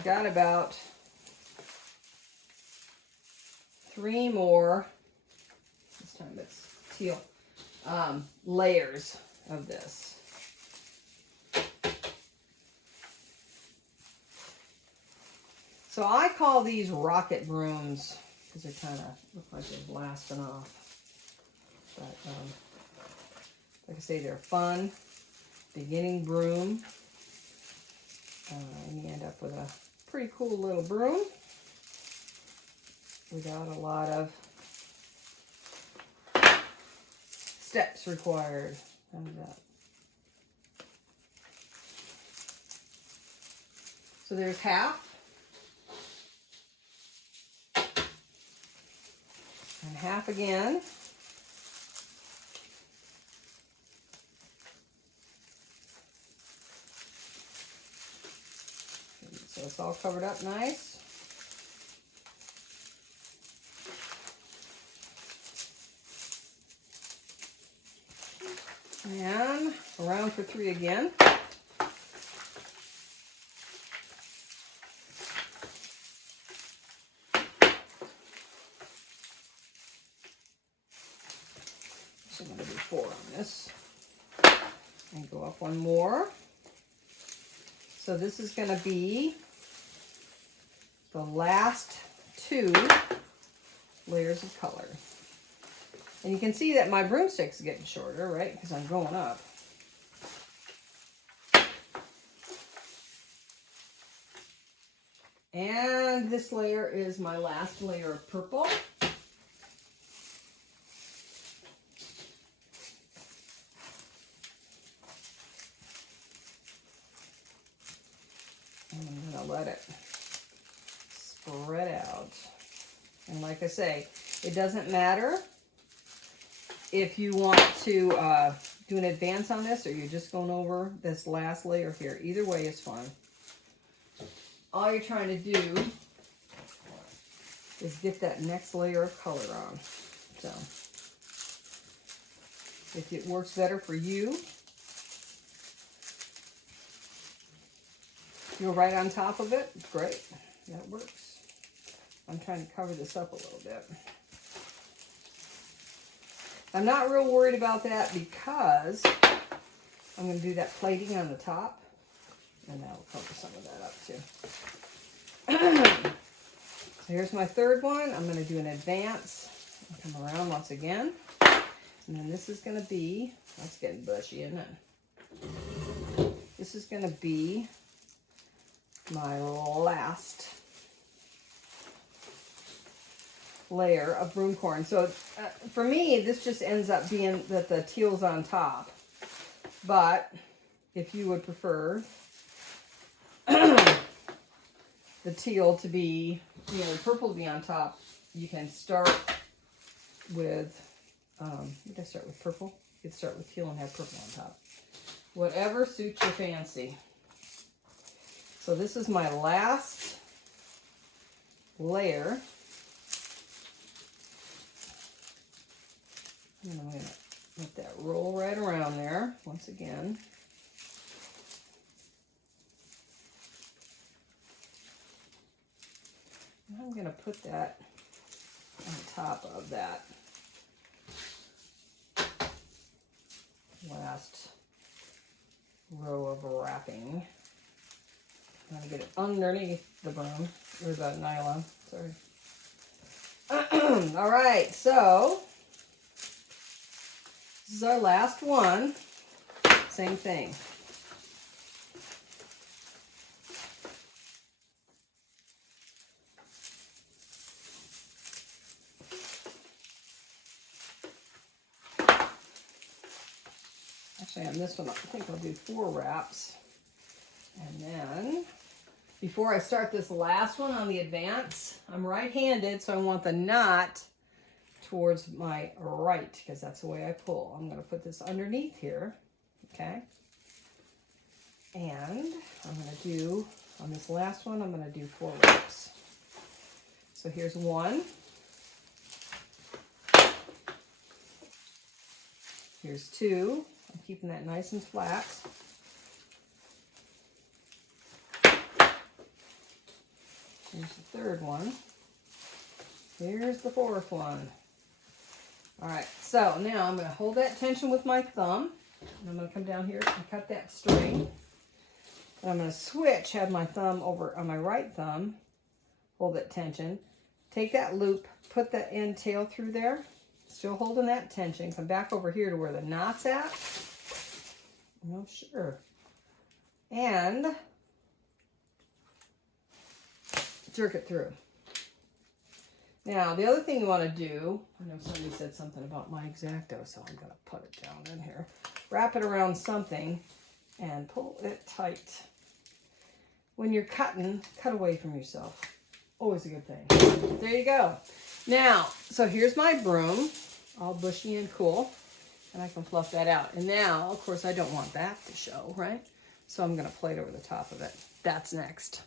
I've got about 3 more, this time it's teal, layers of this. So I call these rocket brooms because they kind of look like they're blasting off. But like I say, they're fun, beginning broom. And you end up with a pretty cool little broom without a lot of steps required. How's that? So there's half. And half again. So it's all covered up nice. And around for 3 again. So I'm going to do 4 on this. And go up 1 more. So this is going to be the last 2 layers of color. And you can see that my broomstick's getting shorter, right? Because I'm going up. And this layer is my last layer of purple. And I'm going to let it spread out. And like I say, it doesn't matter if you want to do an advance on this or you're just going over this last layer here. Either way is fine. All you're trying to do is get that next layer of color on. So if it works better for you, you're right on top of it. Great. That works. I'm trying to cover this up a little bit. I'm not real worried about that because I'm going to do that plating on the top, and that'll cover some of that up too. So here's my third one. I'm going to do an advance. I'll come around once again. And then this is going to be, that's getting bushy, isn't it? This is going to be my last layer of Broomcorn. So for me, this just ends up being that the teal's on top. But if you would prefer the teal to be, the purple to be on top, you can start with, you can start with purple. You can start with teal and have purple on top. Whatever suits your fancy. So this is my last layer. And I'm going to let that roll right around there once again. And I'm going to put that on top of that last row of wrapping. I'm going to get it underneath the broom, or the nylon, sorry. All right, so this is our last one. Same thing. Actually, on this one, I think I'll do 4 wraps. And then, before I start this last one on the advance, I'm right-handed, so I want the knot towards my right, because that's the way I pull. I'm going to put this underneath here, okay? And I'm going to do, on this last one, I'm going to do 4 wraps. So here's 1. Here's 2. I'm keeping that nice and flat. Here's the third one. Here's the fourth one. All right, so now I'm going to hold that tension with my thumb. And I'm going to come down here and cut that string. And I'm going to switch, have my thumb over on my right thumb, hold that tension. Take that loop, put that end tail through there, still holding that tension. Come back over here to where the knot's at. No, sure. And jerk it through. Now, the other thing you want to do, I know somebody said something about my X-Acto, so I'm going to put it down in here. Wrap it around something and pull it tight. When you're cutting, cut away from yourself. Always a good thing. There you go. Now, so here's my broom, all bushy and cool, and I can fluff that out. And now, of course, I don't want that to show, right? So I'm going to plate over the top of it. That's next.